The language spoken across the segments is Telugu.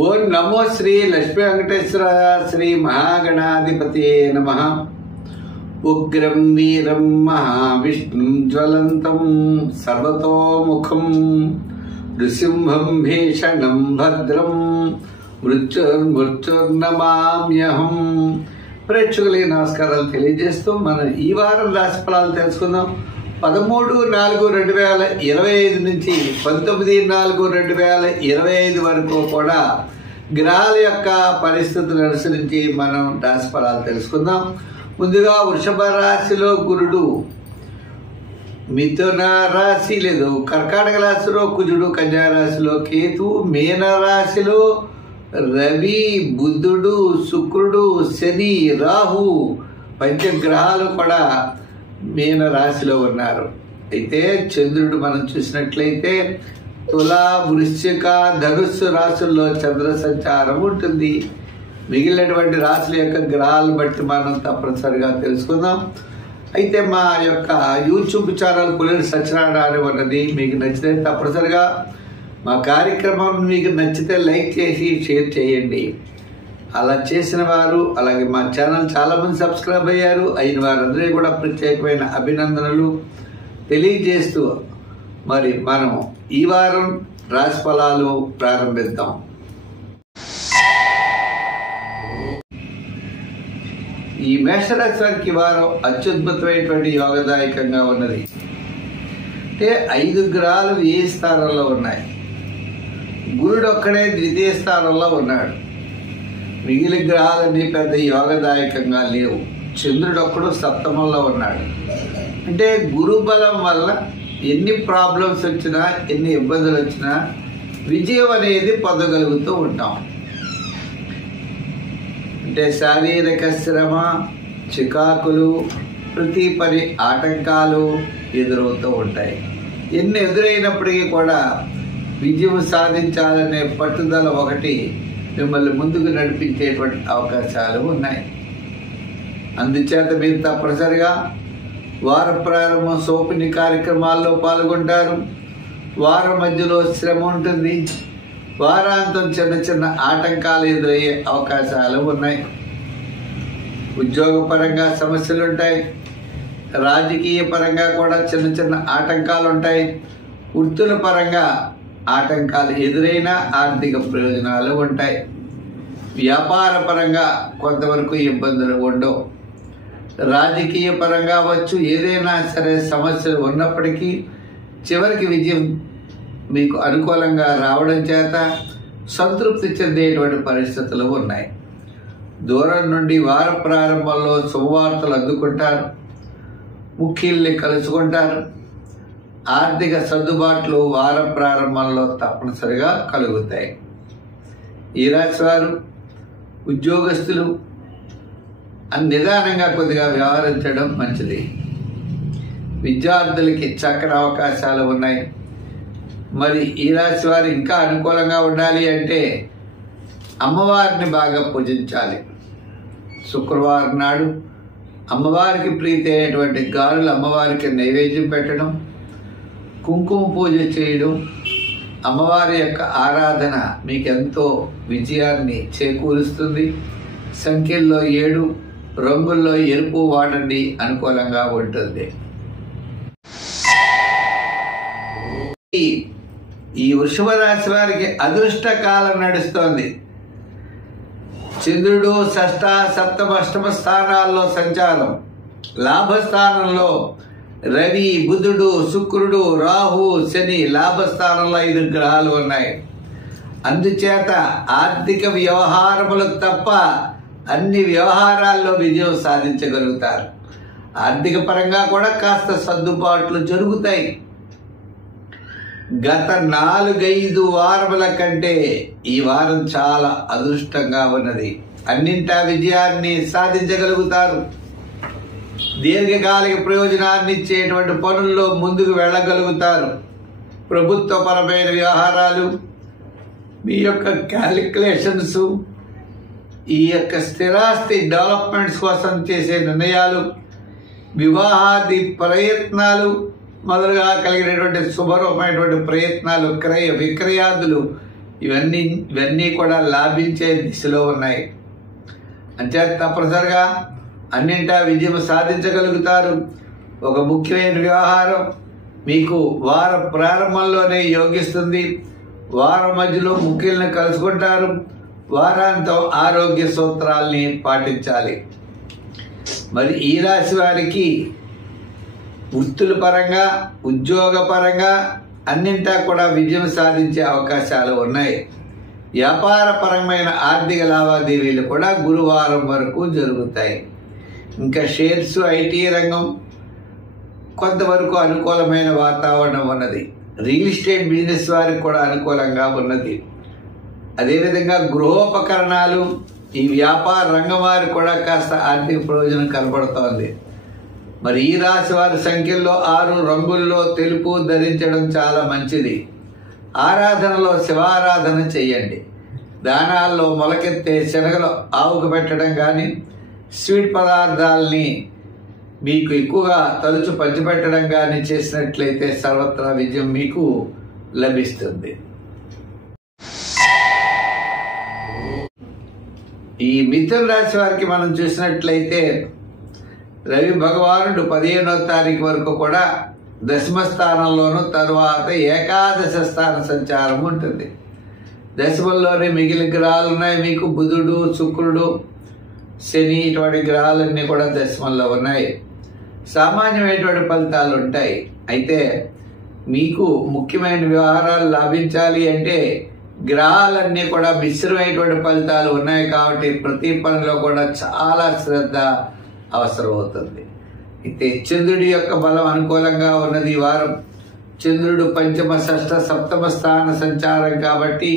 ఓం నమో శ్రీ లక్ష్మీ వెంకటేశ్వర శ్రీ మహాగణాధిపతి నమః. ఉగ్రం వీరం మహావిష్ణుం జ్వలంతం సర్వతోముఖం నృసింహం భీషణం భద్రం మృత్యుర్నమామ్యహం. ప్రేక్షకులకి నమస్కారాలు తెలియజేస్తూ మనం ఈ వారం రాశి ఫలాలు తెలుసుకుందాం. 13/4/2025 నుంచి 19/4/2025 వరకు కూడా గ్రహాల యొక్క పరిస్థితులను అనుసరించి మనం రాశి ఫలాలు తెలుసుకుందాం. ముందుగా వృషభ రాశిలో గురుడు, మిథున రాశి లేదు కర్కాటక రాశిలో కుజుడు, కన్యా రాశిలో కేతు, మీన రాశిలో రవి, బుధుడు, శుక్రుడు, శని, రాహు పంచగ్రహాలు కూడా మీన రాశిలో ఉన్నారు. అయితే చంద్రుడు మనం చూసినట్లయితే తుల, వృశ్చిక, ధనుస్సు రాశుల్లో చంద్ర సంచారం ఉంటుంది. మిగిలినటువంటి రాశుల యొక్క గ్రహాలను బట్టి మనం తప్పనిసరిగా తెలుసుకుందాం. అయితే మా యొక్క యూట్యూబ్ ఛానల్ పులిని సత్యనారాయణ అని ఉన్నది. మీకు నచ్చితే తప్పనిసరిగా మా కార్యక్రమం మీకు నచ్చితే లైక్ చేసి షేర్ చేయండి. అలా చేసిన వారు, అలాగే మా ఛానల్ చాలామంది సబ్స్క్రైబ్ అయ్యారు. అయిన వారందరికీ కూడా ప్రత్యేకమైన అభినందనలు తెలియజేస్తూ మరి మనం ఈ వారం రాశి ఫలాలు ప్రారంభిద్దాం. ఈ మేషరాశి వారికి వారం అత్యద్భుతమైనటువంటి యోగదాయకంగా ఉన్నది. అంటే 5 గ్రహాలు ఏ స్థానంలో ఉన్నాయి. గురుడు ఒక్కడే ద్వితీయ స్థానంలో ఉన్నాడు. మిగిలిన గ్రహాలన్నీ పెద్ద యోగదాయకంగా లేవు. చంద్రుడు ఒక్కడు సప్తమంలో ఉన్నాడు. అంటే గురు బలం వల్ల ఎన్ని ప్రాబ్లమ్స్ వచ్చినా, ఎన్ని ఇబ్బందులు వచ్చినా విజయం అనేది పొందగలుగుతూ ఉంటాం. అంటే శారీరక శ్రమ, చికాకులు, ప్రతి పని ఆటంకాలు ఎదురవుతూ ఉంటాయి. ఎన్ని ఎదురైనప్పటికీ కూడా విజయం సాధించాలనే పట్టుదల ఒకటి మిమ్మల్ని ముందుకు నడిపించేటువంటి అవకాశాలు ఉన్నాయి. అందుచేత మీరు తప్పనిసరిగా వార ప్రారంభం సోపిని కార్యక్రమాల్లో పాల్గొంటారు. వారం మధ్యలో శ్రమ ఉంటుంది. వారాంతం చిన్న చిన్న ఆటంకాలు ఎదురయ్యే అవకాశాలు ఉన్నాయి. ఉద్యోగపరంగా సమస్యలు ఉంటాయి. రాజకీయ పరంగా కూడా చిన్న చిన్న ఆటంకాలు ఉంటాయి. వృత్తుల పరంగా ఆటంకాలు ఎదురైనా ఆర్థిక ప్రయోజనాలు ఉంటాయి. వ్యాపార పరంగా కొంతవరకు ఇబ్బందులు ఉండవు. రాజకీయ పరంగా వచ్చు ఏదైనా సరే సమస్యలు ఉన్నప్పటికీ చివరికి విజయం మీకు అనుకూలంగా రావడం చేత సంతృప్తి చెందేటువంటి పరిస్థితులు ఉన్నాయి. దూరం నుండి వార ప్రారంభంలో శుభవార్తలు అందుకుంటారు. ముఖ్యుల్ని కలుసుకుంటారు. ఆర్థిక సర్దుబాట్లు వార ప్రారంభంలో తప్పనిసరిగా కలుగుతాయి. ఈ రాశి వారు ఉద్యోగస్తులు నిదానంగా కొద్దిగా వ్యవహరించడం మంచిది. విద్యార్థులకి చక్కని అవకాశాలు ఉన్నాయి. మరి ఈ రాశి వారు ఇంకా అనుకూలంగా ఉండాలి అంటే అమ్మవారిని బాగా పూజించాలి. శుక్రవారం నాడు అమ్మవారికి ప్రీతి అయినటువంటి గారెలు అమ్మవారికి నైవేద్యం పెట్టడం, కుంకుమ పూజ చేయడం, అమ్మవారి యొక్క ఆరాధన మీకెంతో విజయాన్ని చేకూరుస్తుంది. సంఖ్యల్లో 7, రంగుల్లో ఎరుపు వాడండి, అనుకూలంగా ఉంటుంది. ఈ వృషభ రాశి వారికి అదృష్ట కాలం నడుస్తోంది. చంద్రుడు 6వ, 7వ, 8వ స్థానాల్లో సంచారం. లాభస్థానంలో రవి, బుధుడు, శుక్రుడు, రాహు, శని లాభస్థానంలో 5 గ్రహాలు ఉన్నాయి. అందుచేత ఆర్థిక వ్యవహారములు తప్ప అన్ని వ్యవహారాల్లో విజయం సాధించగలుగుతారు. ఆర్థిక పరంగా కూడా కాస్త సర్దుబాట్లు జరుగుతాయి. గత 4-5 వారముల కంటే ఈ వారం చాలా అదృష్టంగా ఉన్నది. అన్నింటా విజయాన్ని సాధించగలుగుతారు. దీర్ఘకాలిక ప్రయోజనాన్ని ఇచ్చేటువంటి పనుల్లో ముందుకు వెళ్ళగలుగుతారు. ప్రభుత్వపరమైన వ్యవహారాలు, మీ యొక్క క్యాలిక్యులేషన్స్, ఈ యొక్క స్థిరాస్తి డెవలప్మెంట్స్ కోసం చేసే నిర్ణయాలు, వివాహాది ప్రయత్నాలు మొదలుగా కలిగినటువంటి శుభరూపమైనటువంటి ప్రయత్నాలు, క్రయ విక్రయాదులు ఇవన్నీ కూడా లాభించే దిశలో ఉన్నాయి. అంచేత తప్పనిసరిగా అన్నింటా విజయం సాధించగలుగుతారు. ఒక ముఖ్యమైన వ్యవహారం మీకు వార ప్రారంభంలోనే యోగిస్తుంది. వారం మధ్యలో ముఖ్యులను కలుసుకుంటారు. వారాంతం ఆరోగ్య సూత్రాల్ని పాటించాలి. మరి ఈ రాశి వారికి వృత్తుల పరంగా, ఉద్యోగ పరంగా అన్నింటా కూడా విజయం సాధించే అవకాశాలు ఉన్నాయి. వ్యాపారపరమైన ఆర్థిక లావాదేవీలు కూడా గురువారం వరకు జరుగుతాయి. ఇంకా షేర్స్, ఐటీ రంగం కొంతవరకు అనుకూలమైన వాతావరణం ఉన్నది. రియల్ ఎస్టేట్ బిజినెస్ వారికి కూడా అనుకూలంగా ఉన్నది. అదేవిధంగా గృహోపకరణాలు, ఈ వ్యాపార రంగం వారికి కూడా కాస్త ఆర్థిక ప్రయోజనం కనబడుతోంది. మరి ఈ రాశి వారి సంఖ్యల్లో 6 రంగుల్లో తెలుపు ధరించడం చాలా మంచిది. ఆరాధనలో శివారాధన చెయ్యండి. దానాల్లో మొలకెత్తే శనగలు ఆవుకు పెట్టడం కానీ, స్వీట్ పదార్థాలని మీకు ఎక్కువగా తరచు పంచిపెట్టడం కానీ చేసినట్లయితే సర్వత్రా విజయం మీకు లభిస్తుంది. ఈ మిథున రాశి వారికి మనం చూసినట్లయితే రవి భగవానుడు 15వ తారీఖు వరకు కూడా దశమ స్థానంలోను, తరువాత ఏకాదశ స్థాన సంచారం ఉంటుంది. దశమంలోనే మిగిలిన గ్రహాలు ఉన్నాయి. మీకు బుధుడు, శుక్రుడు, శని ఇటువంటి గ్రహాలన్నీ కూడా దశమంలో ఉన్నాయి. సామాన్యమైనటువంటి ఫలితాలు ఉంటాయి. అయితే మీకు ముఖ్యమైన వ్యవహారాలు లాభించాలి అంటే గ్రహాలన్నీ కూడా మిశ్రమైనటువంటి ఫలితాలు ఉన్నాయి. కాబట్టి ప్రతి పనిలో కూడా చాలా శ్రద్ధ అవసరం అవుతుంది. అయితే చంద్రుడి యొక్క బలం అనుకూలంగా ఉన్నది. ఈ వారం చంద్రుడు 5వ, 6వ, 7వ స్థాన సంచారం కాబట్టి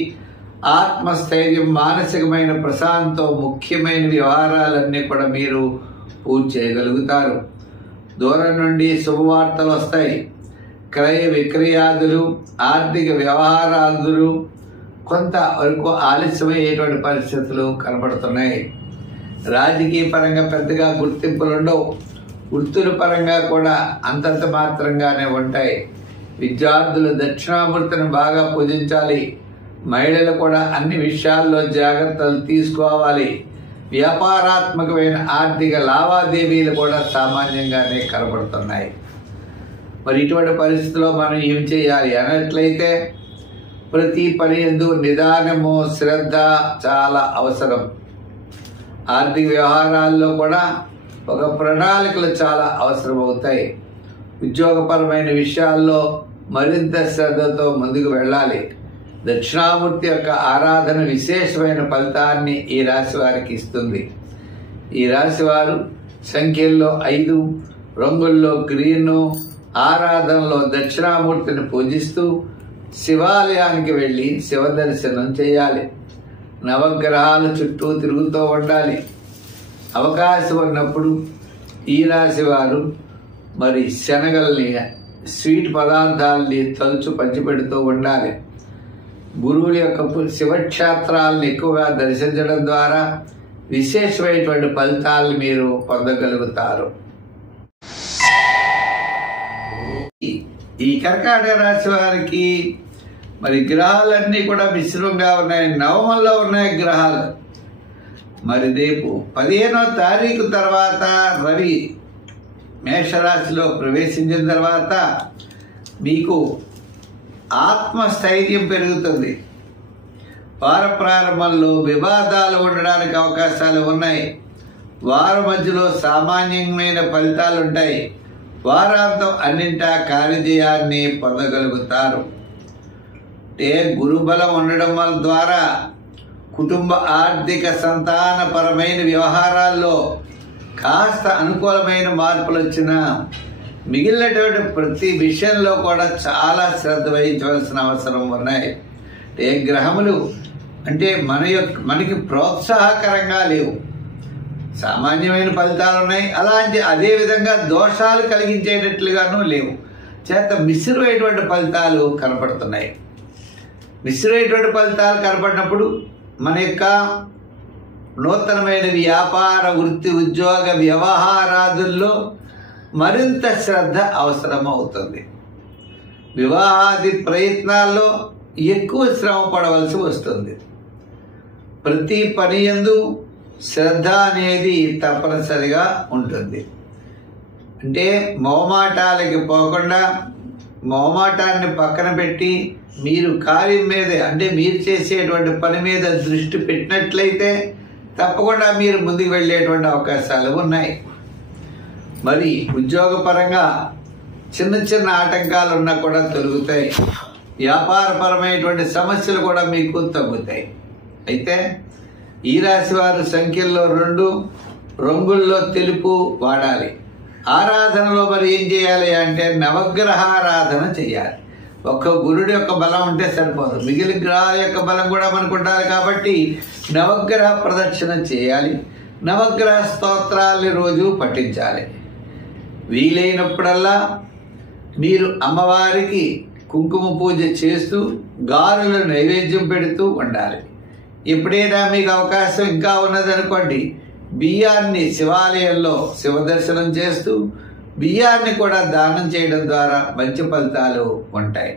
ఆత్మస్థైర్యం, మానసికమైన ప్రశాంతం, ముఖ్యమైన వ్యవహారాలన్నీ కూడా మీరు పూర్తి చేయగలుగుతారు. దూరం నుండి శుభవార్తలు వస్తాయి. క్రయ విక్రయాదులు, ఆర్థిక వ్యవహారాదులు కొంత వరకు ఆలస్యమయ్యేటువంటి పరిస్థితులు కనబడుతున్నాయి. రాజకీయ పరంగా పెద్దగా గుర్తింపులు ఉండవు. వృత్తుల పరంగా కూడా అంతంత మాత్రంగానే ఉంటాయి. విద్యార్థులు దక్షిణామూర్తిని బాగా పూజించాలి. మహిళలు కూడా అన్ని విషయాల్లో జాగ్రత్తలు తీసుకోవాలి. వ్యాపారాత్మకమైన ఆర్థిక లావాదేవీలు కూడా సామాన్యంగానే కనబడుతున్నాయి. మరి ఇటువంటి పరిస్థితుల్లో మనం ఏం చేయాలి అన్నట్లయితే ప్రతి పని యందు నిదానము, శ్రద్ధ చాలా అవసరం. ఆర్థిక వ్యవహారాల్లో కూడా ఒక ప్రణాళికలు చాలా అవసరం అవుతాయి. ఉద్యోగపరమైన విషయాల్లో మరింత శ్రద్ధతో ముందుకు వెళ్ళాలి. దక్షిణామూర్తి యొక్క ఆరాధన విశేషమైన ఫలితాన్ని ఈ రాశి వారికి ఇస్తుంది. ఈ రాశి వారు సంఖ్యల్లో 5, రంగుల్లో గ్రీను, ఆరాధనలో దక్షిణామూర్తిని పూజిస్తూ శివాలయానికి వెళ్ళి శివ దర్శనం చేయాలి. నవగ్రహాల చుట్టూ తిరుగుతూ ఉండాలి. అవకాశం ఉన్నప్పుడు ఈ రాశి వారు మరి శనగల్ని, స్వీట్ పదార్థాలని తరచు పంచిపెడుతూ ఉండాలి. గురువుల యొక్క శివక్షేత్రాలను ఎక్కువగా దర్శించడం ద్వారా విశేషమైనటువంటి ఫలితాలను మీరు పొందగలుగుతారు. ఈ కర్కాటక రాశి వారికి మరి గ్రహాలన్నీ కూడా మిశ్రమంగా ఉన్నాయి. నవమంలో ఉన్నాయి గ్రహాలు. మరి రేపు 15వ తారీఖు తర్వాత రవి మేషరాశిలో ప్రవేశించిన తర్వాత మీకు ఆత్మస్థైర్యం పెరుగుతుంది. వార ప్రారంభంలో వివాదాలు ఉండడానికి అవకాశాలు ఉన్నాయి. వార మధ్యలో సామాన్యమైన ఫలితాలు ఉంటాయి. వారాంతం అన్నింటా కార్యజయాన్ని పొందగలుగుతారు. అంటే గురుబలం ఉండడం వల్ల ద్వారా కుటుంబ ఆర్థిక సంతానపరమైన వ్యవహారాల్లో కాస్త అనుకూలమైన మార్పులు వచ్చినా మిగిలినటువంటి ప్రతి విషయంలో కూడా చాలా శ్రద్ధ వహించవలసిన అవసరం ఉన్నాయి. అంటే గ్రహములు అంటే మనకి ప్రోత్సాహకరంగా లేవు. సామాన్యమైన ఫలితాలు ఉన్నాయి. అలాంటి అదేవిధంగా దోషాలు కలిగించేటట్లుగానూ లేవు. చేత మిశ్రమైనటువంటి ఫలితాలు కనపడుతున్నాయి. మిశ్రమైనటువంటి ఫలితాలు కనపడినప్పుడు మన యొక్క నూతనమైన వ్యాపార, వృత్తి, ఉద్యోగ వ్యవహారాదుల్లో మరింత శ్రద్ధ అవసరం అవుతుంది. వివాహాది ప్రయత్నాల్లో ఎక్కువ శ్రమ పడవలసి వస్తుంది. ప్రతి పని యందు శ్రద్ధ అనేది తప్పనిసరిగా ఉంటుంది. అంటే మొహమాటాలకి పోకుండా మొహమాటాన్ని పక్కన పెట్టి మీరు కార్యం మీదే, అంటే మీరు చేసేటువంటి పని మీద దృష్టి పెట్టినట్లయితే తప్పకుండా మీరు ముందుకు వెళ్ళేటువంటి అవకాశాలు ఉన్నాయి. మరి ఉద్యోగపరంగా చిన్న చిన్న ఆటంకాలు ఉన్నా కూడా తొలగుతాయి. వ్యాపారపరమైనటువంటి సమస్యలు కూడా మీకు తగ్గుతాయి. అయితే ఈ రాశి వారు సంఖ్యల్లో 2, రంగుల్లో తెలుపు వాడాలి. ఆరాధనలో మరి ఏం చేయాలి అంటే నవగ్రహారాధన చేయాలి. ఒక్క గురుడి యొక్క బలం ఉంటే సరిపోదు, మిగిలిన గ్రహాల యొక్క బలం కూడా మనకు ఉండాలి. కాబట్టి నవగ్రహ ప్రదక్షిణ చేయాలి. నవగ్రహ స్తోత్రాల్ని రోజు పఠించాలి. వీలైనప్పుడల్లా మీరు అమ్మవారికి కుంకుమ పూజ చేస్తూ గారెలు నైవేద్యం పెడుతూ ఉండాలి. ఎప్పుడైనా మీకు అవకాశం ఇంకా ఉన్నదనుకోండి, బియ్యాన్ని శివాలయంలో శివ దర్శనం చేస్తూ బియ్యాన్ని కూడా దానం చేయడం ద్వారా మంచి ఫలితాలు ఉంటాయి.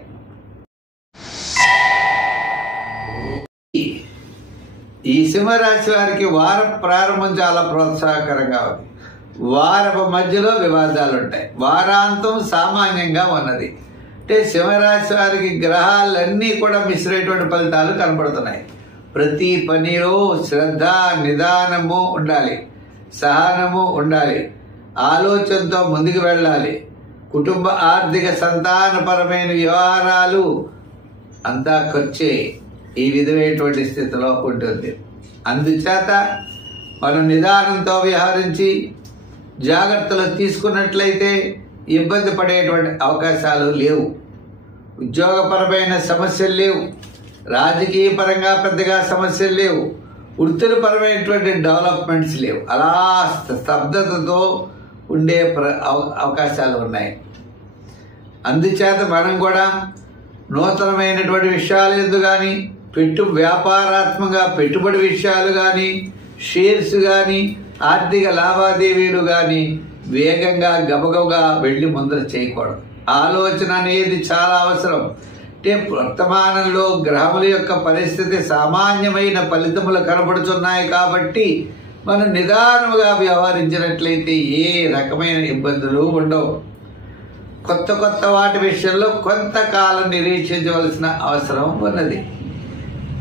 ఈ సింహరాశి వారికి వార ప్రారంభం చాలా ప్రోత్సాహకరంగా ఉంది. వారపు మధ్యలో వివాదాలు ఉంటాయి. వారాంతం సామాన్యంగా ఉన్నది. అంటే సింహరాశి వారికి గ్రహాలన్నీ కూడా మిశ్రమైనటువంటి ఫలితాలు కనబడుతున్నాయి. ప్రతి పనిలో శ్రద్ధ, నిదానము ఉండాలి, సహనము ఉండాలి, ఆలోచనతో ముందుకు వెళ్ళాలి. కుటుంబ ఆర్థిక సంతానపరమైన వ్యవహారాలు అంతా ఖర్చే ఈ విధమైనటువంటి స్థితిలో ఉంటుంది. అందుచేత మనం నిదానంతో వ్యవహరించి జాగ్రత్తలు తీసుకున్నట్లయితే ఇబ్బంది పడేటువంటి అవకాశాలు లేవు. ఉద్యోగపరమైన సమస్యలు లేవు, రాజకీయ పరంగా పెద్దగా సమస్యలు లేవు, వృత్తిపరమైనటువంటి డెవలప్మెంట్స్ లేవు. అలా స్తబ్దతతో ఉండే అవకాశాలు ఉన్నాయి. అందుచేత మనం కూడా నూతనమైనటువంటి విషయాలు ఎందుకు కానీ, వ్యాపారాత్మకంగా పెట్టుబడి విషయాలు కానీ, షేర్స్ కానీ, ఆర్థిక లావాదేవీలు కానీ వేగంగా గబగబగా వెళ్ళి ముందర చేయకూడదు. ఆలోచన అనేది చాలా అవసరం. అంటే వర్తమానంలో గ్రహముల యొక్క పరిస్థితి సామాన్యమైన ఫలితములు కనబడుతున్నాయి. కాబట్టి మనం నిదానముగా వ్యవహరించినట్లయితే ఏ రకమైన ఇబ్బందులు ఉండవు. కొత్త కొత్త వాటి విషయంలో కొంతకాలం నిరీక్షించవలసిన అవసరం ఉన్నది.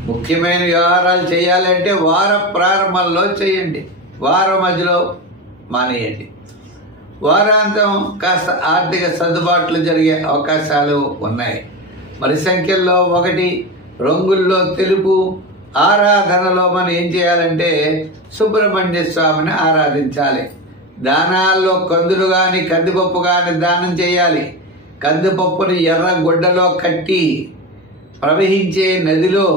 ముఖ్యమైన వ్యవహారాలు చేయాలంటే వార ప్రారంభంలో చేయండి, వారం మధ్యలో మానేయండి. వారాంతం కాస్త ఆర్థిక సర్దుబాట్లు జరిగే అవకాశాలు ఉన్నాయి. మరి సంఖ్యల్లో 1, రంగుల్లో తెలుపు. ఆరాధనలో మనం ఏం చేయాలంటే సుబ్రహ్మణ్య స్వామిని ఆరాధించాలి. దానాల్లో కందులు కానీ కందిపప్పు కానీ దానం చేయాలి. కందిపప్పుని ఎర్ర గుడ్డలో కట్టి ప్రవహించే నదిలో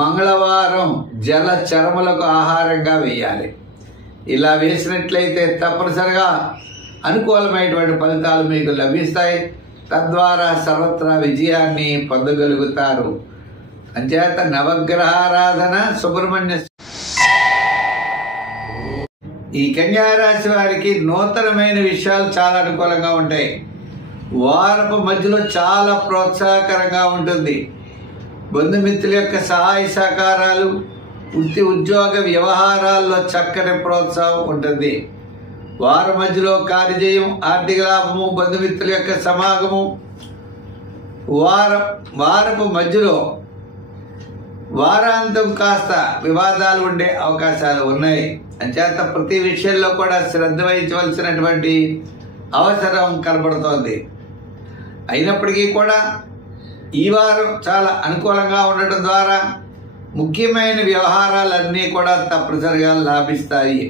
మంగళవారం జల చరములకు ఆహారంగా వేయాలి. ఇలా వేసినట్లయితే తప్పనిసరిగా అనుకూలమైనటువంటి ఫలితాలు మీకు లభిస్తాయి. తద్వారా సర్వత్రా విజయాన్ని పొందగలుగుతారు. అంచేత నవగ్రహారాధన, సుబ్రహ్మణ్య. ఈ కన్యా రాశి వారికి నూతనమైన విషయాలు చాలా అనుకూలంగా ఉంటాయి. వారపు మధ్యలో చాలా ప్రోత్సాహకరంగా ఉంటుంది. బంధుమిత్రుల యొక్క సహాయ సహకారాలు, వృత్తి ఉద్యోగ వ్యవహారాల్లో చక్కని ప్రోత్సాహం ఉంటుంది. వారం మధ్యలో కార్యజయం, ఆర్థిక లాభము, బంధుమిత్రుల యొక్క సమాగము. వారపు మధ్యలో వారాంతం కాస్త వివాదాలు ఉండే అవకాశాలు ఉన్నాయి. అంచేత ప్రతి విషయంలో కూడా శ్రద్ధ వహించవలసినటువంటి అవసరం కనబడుతోంది. అయినప్పటికీ కూడా ఈ వారం చాలా అనుకూలంగా ఉండటం ద్వారా ముఖ్యమైన వ్యవహారాలన్నీ కూడా తప్పనిసరిగా లాభిస్తాయి.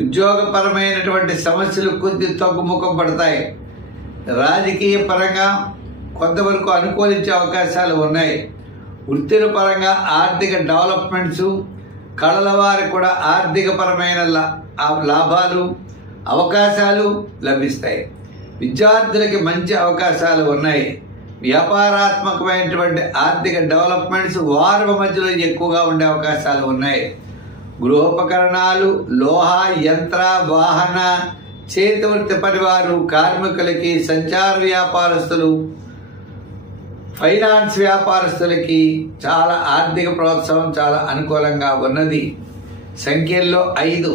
ఉద్యోగపరమైనటువంటి సమస్యలు కొద్ది తగ్గుముఖం పడతాయి. రాజకీయ పరంగా కొంతవరకు అనుకూలించే అవకాశాలు ఉన్నాయి. వృత్తుల పరంగా ఆర్థిక డెవలప్మెంట్స్, కళల వారికి కూడా ఆర్థిక పరమైన లాభాలు, అవకాశాలు లభిస్తాయి. విద్యార్థులకి మంచి అవకాశాలు ఉన్నాయి. వ్యాపారాత్మకమైనటువంటి ఆర్థిక డెవలప్మెంట్స్ వారం మధ్యలో ఎక్కువగా ఉండే అవకాశాలు ఉన్నాయి. గృహోపకరణాలు, లోహ, యంత్ర, వాహన, చేతివృత్తి పనివారు, కార్మికులకి, సంచార వ్యాపారస్తులు, ఫైనాన్స్ వ్యాపారస్తులకి చాలా ఆర్థిక ప్రోత్సాహం చాలా అనుకూలంగా ఉన్నది. సంఖ్యల్లో 5,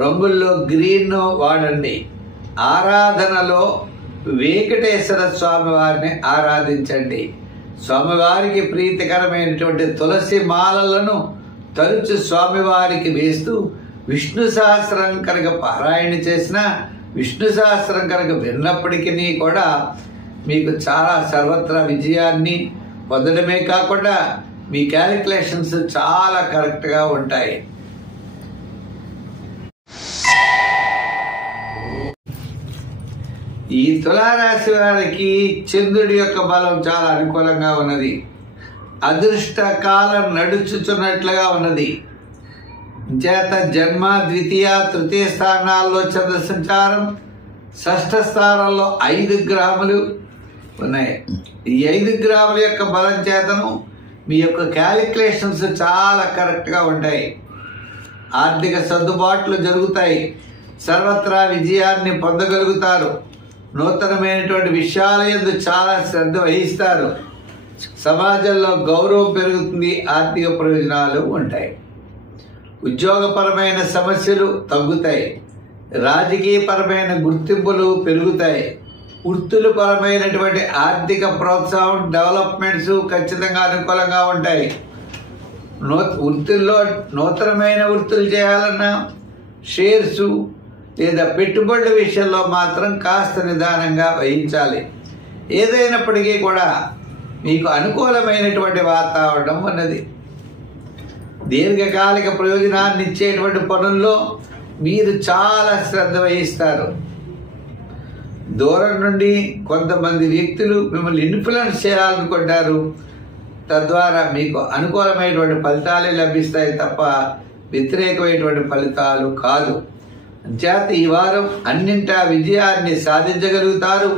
రంగుల్లో గ్రీన్ వాడండి. ఆరాధనలో వెంకటేశ్వర స్వామి వారిని ఆరాధించండి. స్వామివారికి ప్రీతికరమైనటువంటి తులసి మాలలను తరచు స్వామివారికి వేస్తూ విష్ణు సహస్రం కనుక పారాయణ చేసిన, విష్ణు సహస్రం కనుక విన్నప్పటికీ కూడా మీకు చాలా సర్వత్రా విజయాన్ని పొందడమే కాకుండా మీ క్యాలిక్యులేషన్స్ చాలా కరెక్ట్గా ఉంటాయి. ఈ తులారాశి వారికి చంద్రుడి యొక్క బలం చాలా అనుకూలంగా ఉన్నది. అదృష్ట కాలం నడుచుచున్నట్లుగా ఉన్నది. చేత జన్మ, ద్వితీయ, తృతీయ స్థానాల్లో చంద్ర సంచారం, షష్ఠ స్థానంలో 5 గ్రాములు ఉన్నాయి. ఈ 5 గ్రాముల యొక్క బలం చేతను మీ యొక్క క్యాలిక్యులేషన్స్ చాలా కరెక్ట్గా ఉంటాయి. ఆర్థిక సర్దుబాట్లు జరుగుతాయి. సర్వత్రా విజయాన్ని పొందగలుగుతారు. నూతనమైనటువంటి విషయాల యందు చాలా శ్రద్ధ వహిస్తారు. సమాజంలో గౌరవం పెరుగుతుంది. ఆర్థిక ప్రయోజనాలు ఉంటాయి. ఉద్యోగపరమైన సమస్యలు తగ్గుతాయి. రాజకీయపరమైన గుర్తింపులు పెరుగుతాయి. వృత్తుల పరమైనటువంటి ఆర్థిక ప్రోత్సాహం, డెవలప్మెంట్స్ ఖచ్చితంగా అనుకూలంగా ఉంటాయి. వృత్తుల్లో నూతనమైన వృత్తులు చేయాలన్నా, షేర్సు లేదా పెట్టుబడుల విషయంలో మాత్రం కాస్త నిదానంగా వహించాలి. ఏదైనప్పటికీ కూడా మీకు అనుకూలమైనటువంటి వాతావరణం ఉన్నది. దీర్ఘకాలిక ప్రయోజనాన్ని ఇచ్చేటువంటి పనుల్లో మీరు చాలా శ్రద్ధ వహిస్తారు. దూరం నుండి కొంతమంది వ్యక్తులు మిమ్మల్ని ఇన్ఫ్లుయెన్స్ చేయాలనుకుంటారు. తద్వారా మీకు అనుకూలమైనటువంటి ఫలితాలే లభిస్తాయి తప్ప వ్యతిరేకమైనటువంటి ఫలితాలు కాదు. చేత ఈ వారం అన్నింటా విజయాన్ని సాధించగలుగుతారు.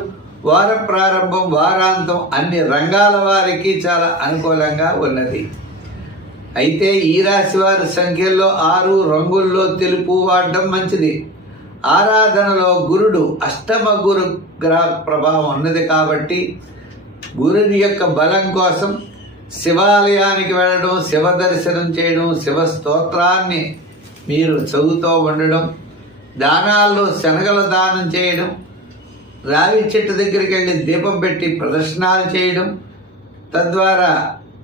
వార ప్రారంభం, వారాంతం అన్ని రంగాల వారికి చాలా అనుకూలంగా ఉన్నది. అయితే ఈ రాశి వారి సంఖ్యల్లో 6, రంగుల్లో తెలుపు వాడడం మంచిది. ఆరాధనలో గురుడు అష్టమ గురు గ్రహ ప్రభావం ఉన్నది కాబట్టి గురుని యొక్క బలం కోసం శివాలయానికి వెళ్ళడం, శివ దర్శనం చేయడం, శివ స్తోత్రాన్ని మీరు చదువుతూ ఉండడం, దానాల్లో శనగల దానం చేయడం, రావి చెట్టు దగ్గరికి వెళ్ళి దీపం పెట్టి ప్రదర్శనాలు చేయడం, తద్వారా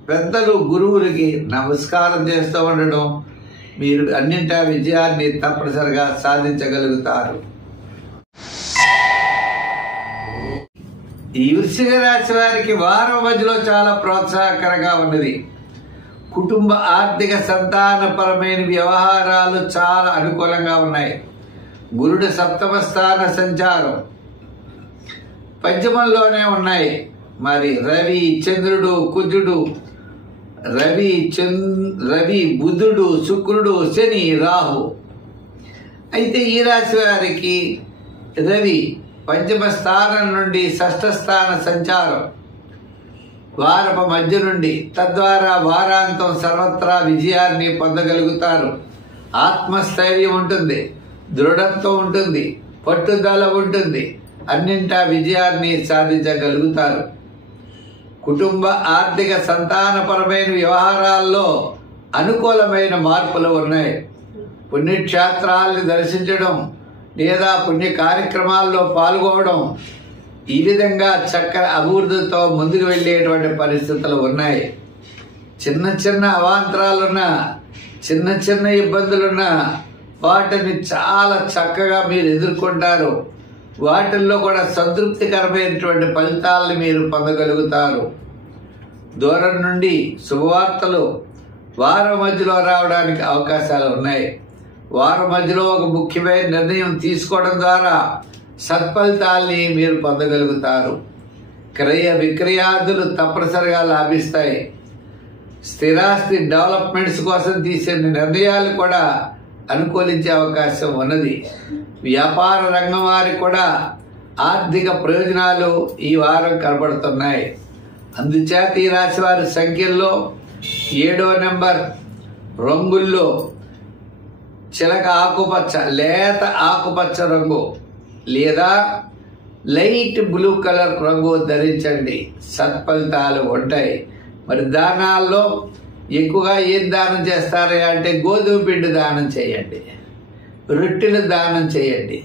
పెద్దలు గురువులకి నమస్కారం చేస్తూ ఉండడం, మీరు అన్నింటా విజయాన్ని తప్పనిసరిగా సాధించగలుగుతారు. ఈ వృశ్చిక రాశి వారికి వారం మధ్యలో చాలా ప్రోత్సాహకరంగా ఉన్నది. కుటుంబ ఆర్థిక సంతానపరమైన వ్యవహారాలు చాలా అనుకూలంగా ఉన్నాయి. గురుడు సప్తమ స్థాన సంచారం పంచమంలోనే ఉన్నాయి. మరి రవి, చంద్రుడు, కుజుడు, రవి, బుధుడు, శుక్రుడు, శని, రాహు. అయితే ఈ రాశి వారికి రవి పంచమ స్థానం నుండి షష్ఠ స్థాన సంచారం వారపు మధ్య నుండి, తద్వారా వారాంతం సర్వత్రా విజయాన్ని పొందగలుగుతారు. ఆత్మస్థైర్యం ఉంటుంది, దృఢత్వం ఉంటుంది, పట్టుదల ఉంటుంది. అన్నింటా విజయాన్ని సాధించగలుగుతారు. కుటుంబ ఆర్థిక సంతానపరమైన వ్యవహారాల్లో అనుకూలమైన మార్పులు ఉన్నాయి. పుణ్యక్షేత్రాలను దర్శించడం లేదా పుణ్య కార్యక్రమాల్లో పాల్గొనడం, ఈ విధంగా చక్కని అభివృద్ధితో ముందుకు వెళ్ళేటువంటి పరిస్థితులు ఉన్నాయి. చిన్న చిన్న అవాంతరాలున్నా, చిన్న చిన్న ఇబ్బందులున్నా వాటిని చాలా చక్కగా మీరు ఎదుర్కొంటారు. వాటిల్లో కూడా సంతృప్తికరమైనటువంటి ఫలితాలను మీరు పొందగలుగుతారు. దూరం నుండి శుభవార్తలు వారం మధ్యలో రావడానికి అవకాశాలు ఉన్నాయి. వారం మధ్యలో ఒక ముఖ్యమైన నిర్ణయం తీసుకోవడం ద్వారా సత్ఫలితాల్ని మీరు పొందగలుగుతారు. క్రయ విక్రయాదులు తప్పనిసరిగా లాభిస్తాయి. స్థిరాస్తి డెవలప్మెంట్స్ కోసం తీసే నిర్ణయాలు కూడా అనుకూలించే అవకాశం ఉన్నది. వ్యాపార రంగం వారికి కూడా ఆర్థిక ప్రయోజనాలు ఈ వారం కనబడుతున్నాయి. అందుచేత ఈ రాశి వారి సంఖ్యల్లో 7వ నెంబర్, రంగుల్లో చిలక ఆకుపచ్చ, లేత ఆకుపచ్చ రంగు లేదా లైట్ బ్లూ కలర్ రంగు ధరించండి, సత్ఫలితాలు ఉంటాయి. మరి దానాల్లో ఎక్కువగా ఏం దానం చేస్తారు అంటే గోధుమ పిండి దానం చేయండి, రొట్టెలు దానం చేయండి,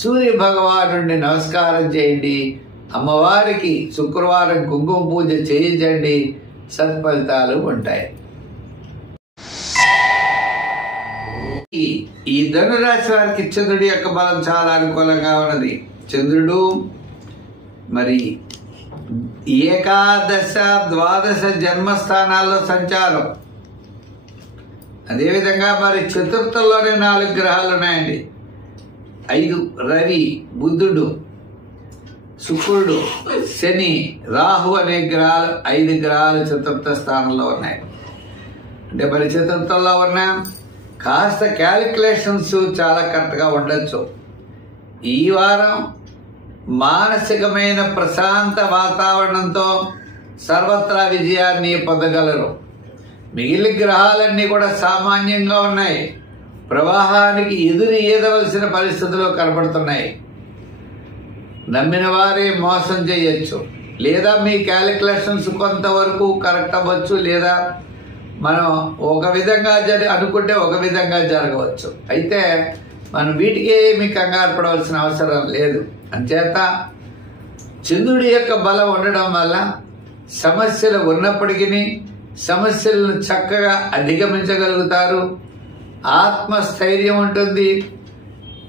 సూర్య భగవానుడిని నమస్కారం చేయండి, అమ్మవారికి శుక్రవారం కుంకుమ పూజ చేయించండి, సత్ఫలితాలు ఉంటాయి. ఈ ధనురాశి వారికి చంద్రుడి యొక్క బలం చాలా అనుకూలంగా ఉన్నది. చంద్రుడు మరి ఏకాదశ ద్వాదశ జన్మస్థానాల్లో సంచారం. అదేవిధంగా మరి చతుర్థంలోనే 4 గ్రహాలు ఉన్నాయండి. 5 రవి, బుధుడు, శుక్రుడు, శని, రాహు అనే గ్రహాలు 5 గ్రహాలు చతుర్థ స్థానంలో ఉన్నాయి. అంటే మరి చతుర్థంలో ఉన్న కాస్త క్యాలిక్యులేషన్స్ చాలా కరెక్ట్గా ఉండొచ్చు. ఈ వారం మానసికమైన ప్రశాంత వాతావరణంతో సర్వత్రా విజయాన్ని పొందగలరు. మిగిలిన గ్రహాలన్నీ కూడా సామాన్యంగా ఉన్నాయి, ప్రవాహానికి ఎదురు ఈదవలసిన పరిస్థితులు కనబడుతున్నాయి. నమ్మిన వారే మోసం చేయొచ్చు, లేదా మీ క్యాలిక్యులేషన్స్ కొంతవరకు కరెక్ట్ అవ్వచ్చు, లేదా మనం ఒక విధంగా అనుకుంటే ఒక విధంగా జరగవచ్చు. అయితే మనం వీటికి ఏమి కంగారు పడవలసిన అవసరం లేదు. అంచేత చంద్రుడి యొక్క బలం ఉండడం వల్ల సమస్యలు ఉన్నప్పటికీ సమస్యలను చక్కగా అధిగమించగలుగుతారు. ఆత్మస్థైర్యం ఉంటుంది.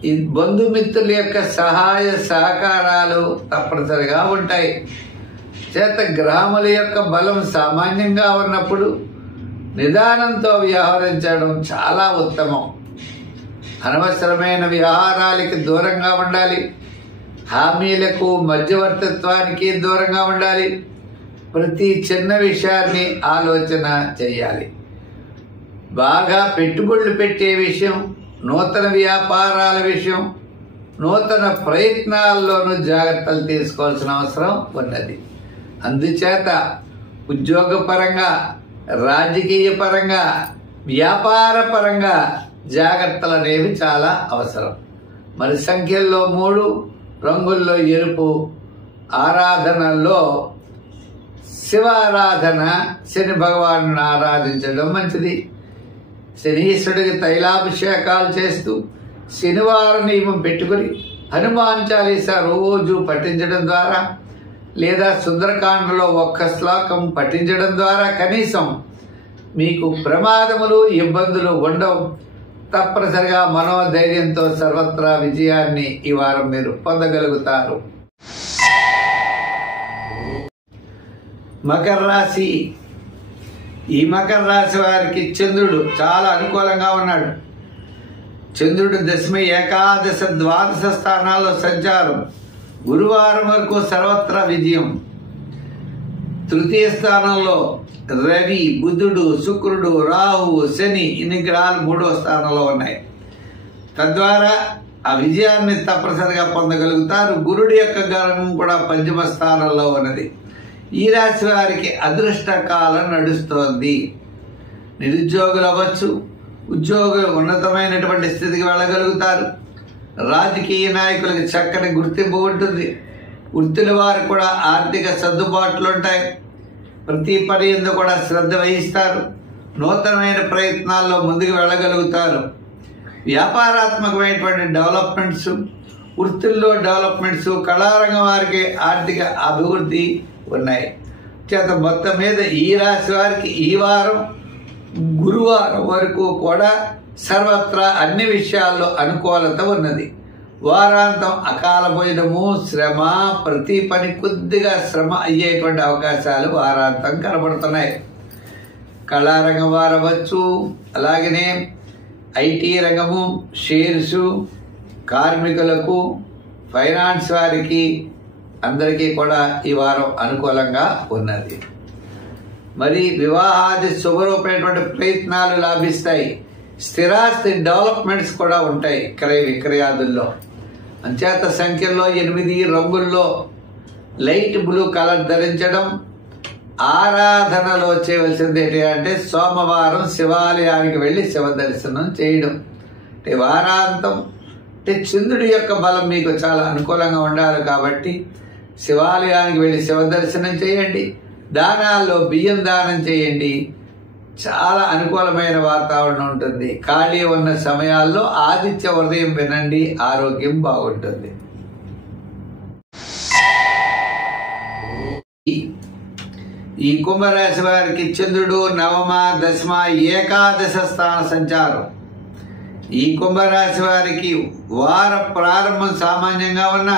ఈ బంధుమిత్రుల యొక్క సహాయ సహకారాలు తప్పనిసరిగా ఉంటాయి. చేత గ్రామాల యొక్క బలం సామాన్యంగా ఉన్నప్పుడు నిదానంతో వ్యవహరించడం చాలా ఉత్తమం. అనవసరమైన వ్యవహారాలకి దూరంగా ఉండాలి. హామీలకు మధ్యవర్తిత్వానికి దూరంగా ఉండాలి. ప్రతి చిన్న విషయాన్ని ఆలోచన చేయాలి. బాగా పెట్టుబడులు పెట్టే విషయం, నూతన వ్యాపారాల విషయం, నూతన ప్రయత్నాల్లోనూ జాగ్రత్తలు తీసుకోవాల్సిన అవసరం ఉన్నది. అందుచేత ఉద్యోగపరంగా, రాజకీయ పరంగా, వ్యాపార పరంగా జాగ్రత్తలు అనేవి చాలా అవసరం. మరి సంఖ్యల్లో 3, రంగుల్లో ఎరుపు, ఆరాధనల్లో శివారాధన, శని భగవాను ఆరాధించడం మంచిది. శనీశ్వరుడికి తైలాభిషేకాలు చేస్తూ శనివారం నియమం పెట్టుకుని హనుమాన్ చాలీసా రోజు పఠించడం ద్వారా, లేదా సుందరకాండలో 1 శ్లోకం పఠించడం ద్వారా కనీసం మీకు ప్రమాదములు, ఇబ్బందులు ఉండవు. తప్పనిసరిగా మనోధైర్యంతో సర్వత్రా విజయాన్ని ఈ వారం మీరు పొందగలుగుతారు. మకర రాశి. ఈ మకర రాశి వారికి చంద్రుడు చాలా అనుకూలంగా ఉన్నాడు. చంద్రుడు దశమి, ఏకాదశ, ద్వాదశ స్థానాల్లో సంచారం. గురువారం వరకు సర్వత్రా విజయం. తృతీయ స్థానంలో రవి, బుధుడు, శుక్రుడు, రాహు, శని ఇన్ని గ్రహాలు 3వ స్థానంలో ఉన్నాయి. తద్వారా ఆ విజయాన్ని తప్పనిసరిగా పొందగలుగుతారు. గురుడి యొక్క గ్రహం కూడా 5వ స్థానంలో ఉన్నది. ఈ రాశి వారికి అదృష్ట కాలం నడుస్తోంది. నిరుద్యోగులు అవ్వచ్చు, ఉద్యోగులు ఉన్నతమైనటువంటి స్థితికి వెళ్ళగలుగుతారు. రాజకీయ నాయకులకు చక్కని గుర్తింపు ఉంటుంది. వృత్తుల వారు కూడా ఆర్థిక సర్దుబాట్లు ఉంటాయి. ప్రతి పని ఎందు కూడా శ్రద్ధ వహిస్తారు. నూతనమైన ప్రయత్నాల్లో ముందుకు వెళ్ళగలుగుతారు. వ్యాపారాత్మకమైనటువంటి డెవలప్మెంట్స్, వృత్తుల్లో డెవలప్మెంట్స్, కళారంగం వారికి ఆర్థిక అభివృద్ధి ఉన్నాయి. చేత మొత్తం మీద ఈ రాశి వారికి ఈ వారం గురువారం వరకు కూడా సర్వత్రా అన్ని విషయాల్లో అనుకూలత ఉన్నది. వారాంతం అకాల భోజనము, శ్రమ, ప్రతి పని కొద్దిగా శ్రమ అయ్యేటువంటి అవకాశాలు వారాంతం కనబడుతున్నాయి. కళారంగం వారవచ్చు, అలాగనే ఐటీ రంగము, షేర్సు, కార్మికులకు, ఫైనాన్స్ వారికి అందరికీ కూడా ఈ వారం అనుకూలంగా ఉన్నది. మరి వివాహాది శుభరూపమైనటువంటి ప్రయత్నాలు లాభిస్తాయి. స్థిరాస్తి డెవలప్మెంట్స్ కూడా ఉంటాయి క్రయ విక్రయాదుల్లో. అంచేత సంఖ్యల్లో 8, రంగుల్లో లైట్ బ్లూ కలర్ ధరించడం. ఆరాధనలో చేయవలసింది ఏంటి అంటే సోమవారం శివాలయానికి వెళ్ళి శివ దర్శనం చేయడం. వారాంతం అంటే చంద్రుడి యొక్క బలం మీకు చాలా అనుకూలంగా ఉండాలి కాబట్టి శివాలయానికి వెళ్ళి శివ దర్శనం చేయండి, దానాల్లో బియ్యం దానం చేయండి. చాలా అనుకూలమైన వాతావరణం ఉంటుంది. ఖాళీ ఉన్న సమయాల్లో ఆదిత్య హృదయం వినండి, ఆరోగ్యం బాగుంటుంది. ఈ కుంభరాశి వారికి చంద్రుడు నవమ, దశమ, ఏకాదశ స్థాన సంచారం. ఈ కుంభరాశి వారికి వార ప్రారంభం సామాన్యంగా ఉన్న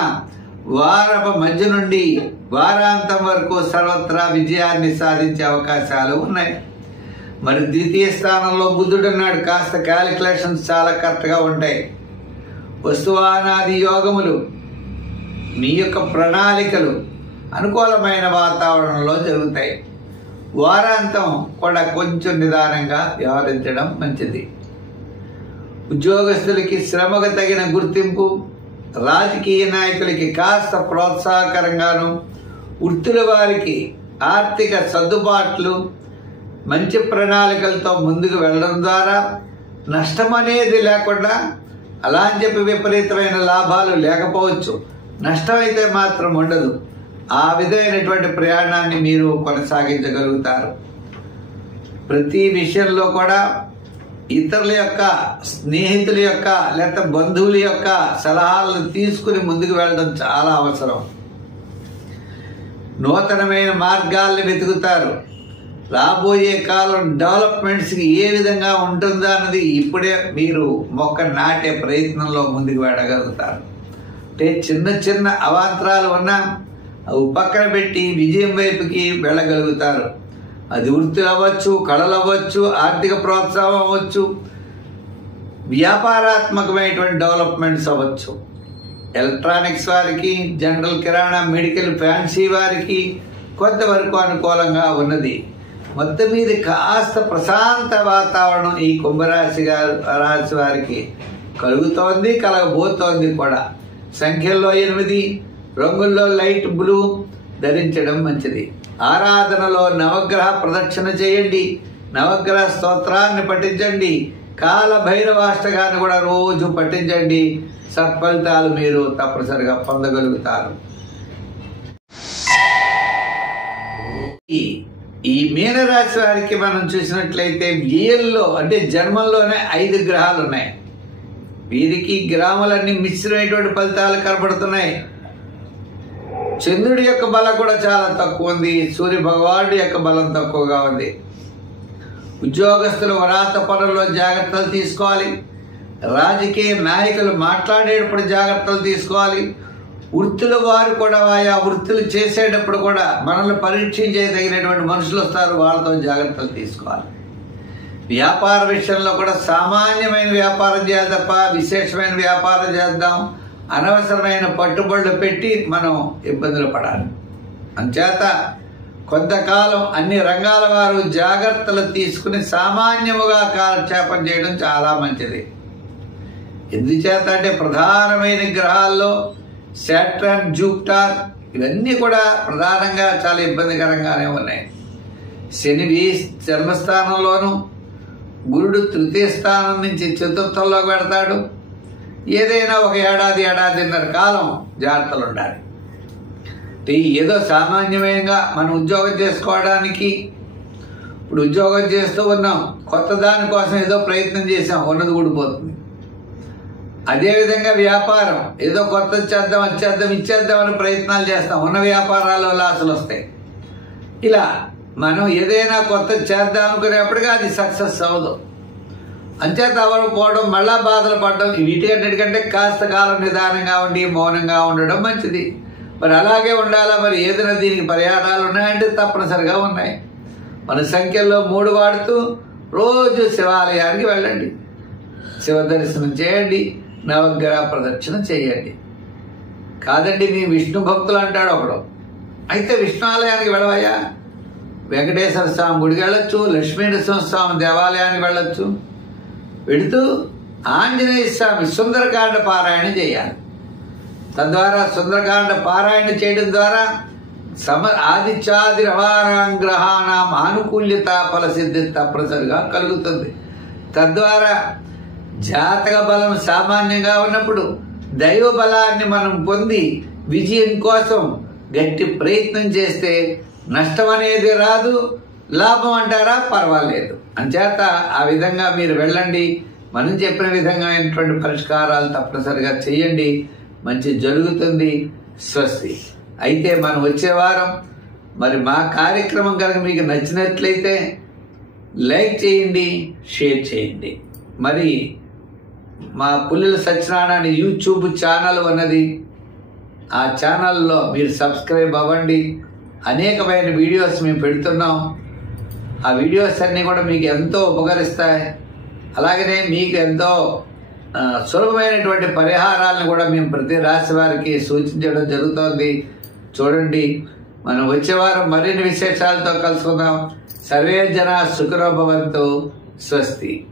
వారపు మధ్య నుండి వారాంతం వరకు సర్వత్రా విజయాన్ని సాధించే అవకాశాలు ఉన్నాయి. మరి ద్వితీయ స్థానంలో బుధుడు ఉన్నాడు. కాస్త క్యాలిక్యులేషన్స్ చాలా కరెక్ట్గా ఉంటాయి. వస్తువానాది యోగములు, మీ యొక్క ప్రణాళికలు అనుకూలమైన వాతావరణంలో జరుగుతాయి. వారాంతం కూడా కొంచెం నిదానంగా వ్యవహరించడం మంచిది. ఉద్యోగస్తులకి శ్రమకు తగిన గుర్తింపు, రాజకీయ నాయకులకి కాస్త ప్రోత్సాహకరంగాను, వృత్తుల వారికి ఆర్థిక సర్దుబాట్లు, మంచి ప్రణాళికలతో ముందుకు వెళ్ళడం ద్వారా నష్టం అనేది లేకుండా, అలా అని చెప్పి విపరీతమైన లాభాలు లేకపోవచ్చు, నష్టమైతే మాత్రం ఉండదు. ఆ విధమైనటువంటి ప్రయాణాన్ని మీరు కొనసాగించగలుగుతారు. ప్రతి విషయంలో కూడా ఇతరుల యొక్క, స్నేహితుల యొక్క లేకపోతే బంధువుల యొక్క సలహాలను తీసుకుని ముందుకు వెళ్ళడం చాలా అవసరం. నూతనమైన మార్గాల్ని వెతుకుతారు. రాబోయే కాలం డెవలప్మెంట్స్కి ఏ విధంగా ఉంటుందో అన్నది ఇప్పుడే మీరు మొక్క నాటే ప్రయత్నంలో ముందుకు వెళ్ళగలుగుతారు. అంటే చిన్న చిన్న అవాంతరాలు ఉన్నా అవి పక్కన పెట్టి విజయం వైపుకి వెళ్ళగలుగుతారు. అది వృత్తులు అవ్వచ్చు, కళలు అవ్వచ్చు, ఆర్థిక ప్రోత్సాహం అవ్వచ్చు, వ్యాపారాత్మకమైనటువంటి డెవలప్మెంట్స్ అవ్వచ్చు. ఎలక్ట్రానిక్స్ వారికి, జనరల్ కిరాణా, మెడికల్, ఫ్యాన్సీ వారికి కొంతవరకు అనుకూలంగా ఉన్నది. మొత్తం మీద కాస్త ప్రశాంత వాతావరణం ఈ కుంభరాశి రాశి వారికి కలుగుతోంది, కలగబోతోంది కూడా. సంఖ్యల్లో 8, రంగుల్లో లైట్ బ్లూ ధరించడం మంచిది. ఆరాధనలో నవగ్రహ ప్రదక్షిణ చేయండి, నవగ్రహ స్తోత్రాన్ని పఠించండి, కాల భైరవాష్టకాన్ని కూడా రోజు పఠించండి. సత్ఫలితాలు మీరు తప్పనిసరిగా పొందగలుగుతారు. ఈ మీనరాశి వారికి మనం చూసినట్లయితే వ్యయంలో అంటే జన్మంలోనే 5 గ్రహాలు ఉన్నాయి. వీరికి గ్రహాలన్నీ మిశ్రమైనటువంటి ఫలితాలు కనబడుతున్నాయి. చంద్రుడి యొక్క బలం కూడా చాలా తక్కువ ఉంది, సూర్య భగవానుడి యొక్క బలం తక్కువగా ఉంది. ఉద్యోగస్తులు వరాత పనుల్లో జాగ్రత్తలు తీసుకోవాలి. రాజకీయ నాయకులు మాట్లాడేటప్పుడు జాగ్రత్తలు తీసుకోవాలి. వృత్తుల వారు కూడా ఆయా వృత్తులు చేసేటప్పుడు కూడా మనల్ని పరీక్షించేదగినటువంటి మనుషులు వస్తారు, వాళ్ళతో జాగ్రత్తలు తీసుకోవాలి. వ్యాపార విషయంలో కూడా సామాన్యమైన వ్యాపారం చేయాలి తప్ప విశేషమైన వ్యాపారం చేద్దాం అనవసరమైన పట్టుబడులు పెట్టి మనం ఇబ్బందులు పడాలి. అంచేత కొంతకాలం అన్ని రంగాల వారు జాగ్రత్తలు తీసుకుని సామాన్యముగా కాలక్షేపం చేయడం చాలా మంచిది. ఎందుచేత అంటే ప్రధానమైన గ్రహాల్లో సాటర్న్, జూపిటర్ ఇవన్నీ కూడా ప్రధానంగా చాలా ఇబ్బందికరంగానే ఉన్నాయి. శని జన్మస్థానంలోను, గురుడు తృతీయ స్థానం నుంచి చతుర్థంలోకి పెడతాడు. ఏదైనా ఒక ఏడాదిన్నర కాలం జాగ్రత్తలు ఉండాలి. ఏదో సామాన్యమైనగా మనం ఉద్యోగం చేసుకోవడానికి ఇప్పుడు ఉద్యోగం చేస్తూ ఉన్నాం, కొత్త దానికోసం ఏదో ప్రయత్నం చేసాం, ఉన్నది ఊడిపోతుంది. అదేవిధంగా వ్యాపారం ఏదో కొత్త ఇచ్చేద్దామని ప్రయత్నాలు చేస్తాం, ఉన్న వ్యాపారాల్లో లాసులు వస్తాయి. ఇలా మనం ఏదైనా కొత్త చేద్దాం అనుకునేప్పటికీ అది సక్సెస్ అవ్వదు. అంచేత అవ్వకపోవడం, మళ్ళా బాధలు పడడం, వీటికన్నిటికంటే కాస్త కాలం నిదానంగా ఉండి మౌనంగా ఉండడం మంచిది. మరి అలాగే ఉండాలా? మరి ఏదైనా దీనికి పరిహారాలు ఉన్నాయంటే తప్పనిసరిగా ఉన్నాయి. మన సంఖ్యల్లో 3 వాడుతూ రోజు శివాలయానికి వెళ్ళండి, శివ దర్శనం చేయండి, నవగ్రహ ప్రదక్షిణ చేయండి. కాదండి మీ విష్ణు భక్తులు అంటాడు ఒకడు, అయితే విష్ణు ఆలయానికి వెళ్ళవయ్యా, వెంకటేశ్వర స్వామి గుడికి వెళ్ళొచ్చు, లక్ష్మీనరసింహస్వామి దేవాలయానికి వెళ్ళొచ్చు. వెళుతూ ఆంజనేయ స్వామి సుందరకాండ పారాయణ చేయాలి. తద్వారా సుందరకాండ పారాయణ చేయడం ద్వారా ఆదిత్యాది రవారాంగ్రహానాం ఆనుకూల్యత ఫలసిద్ధి తప్పనిసరిగా కలుగుతుంది. తద్వారా జాతక బలం సామాన్యంగా ఉన్నప్పుడు దైవ బలాన్ని మనం పొంది విజయం కోసం గట్టి ప్రయత్నం చేస్తే నష్టం అనేది రాదు, లాభం అంటారా పర్వాలేదు. అంచేత ఆ విధంగా మీరు వెళ్ళండి. మనం చెప్పిన విధంగా అయినటువంటి పరిష్కారాలు తప్పనిసరిగా చేయండి, మంచి జరుగుతుంది. స్వస్తి. అయితే మనం వచ్చే వారం మరి మా కార్యక్రమం కనుక మీకు నచ్చినట్లయితే లైక్ చేయండి, షేర్ చేయండి. మరి మా పుల్లెల సత్యనారాయణ యూట్యూబ్ ఛానల్ ఉన్నది. ఆ ఛానల్లో మీరు సబ్స్క్రైబ్ అవ్వండి. అనేకమైన వీడియోస్ మేము పెడుతున్నాం. ఆ వీడియోస్ అన్నీ కూడా మీకు ఎంతో ఉపకరిస్తాయి. అలాగనే మీకు ఎంతో సులభమైనటువంటి పరిహారాలను కూడా మేము ప్రతి రాశి వారికి సూచించడం జరుగుతోంది. చూడండి. మనం వచ్చే వారం మరిన్ని విశేషాలతో కలుసుకుందాం. సర్వే జన సుఖినో భవంతు. స్వస్తి.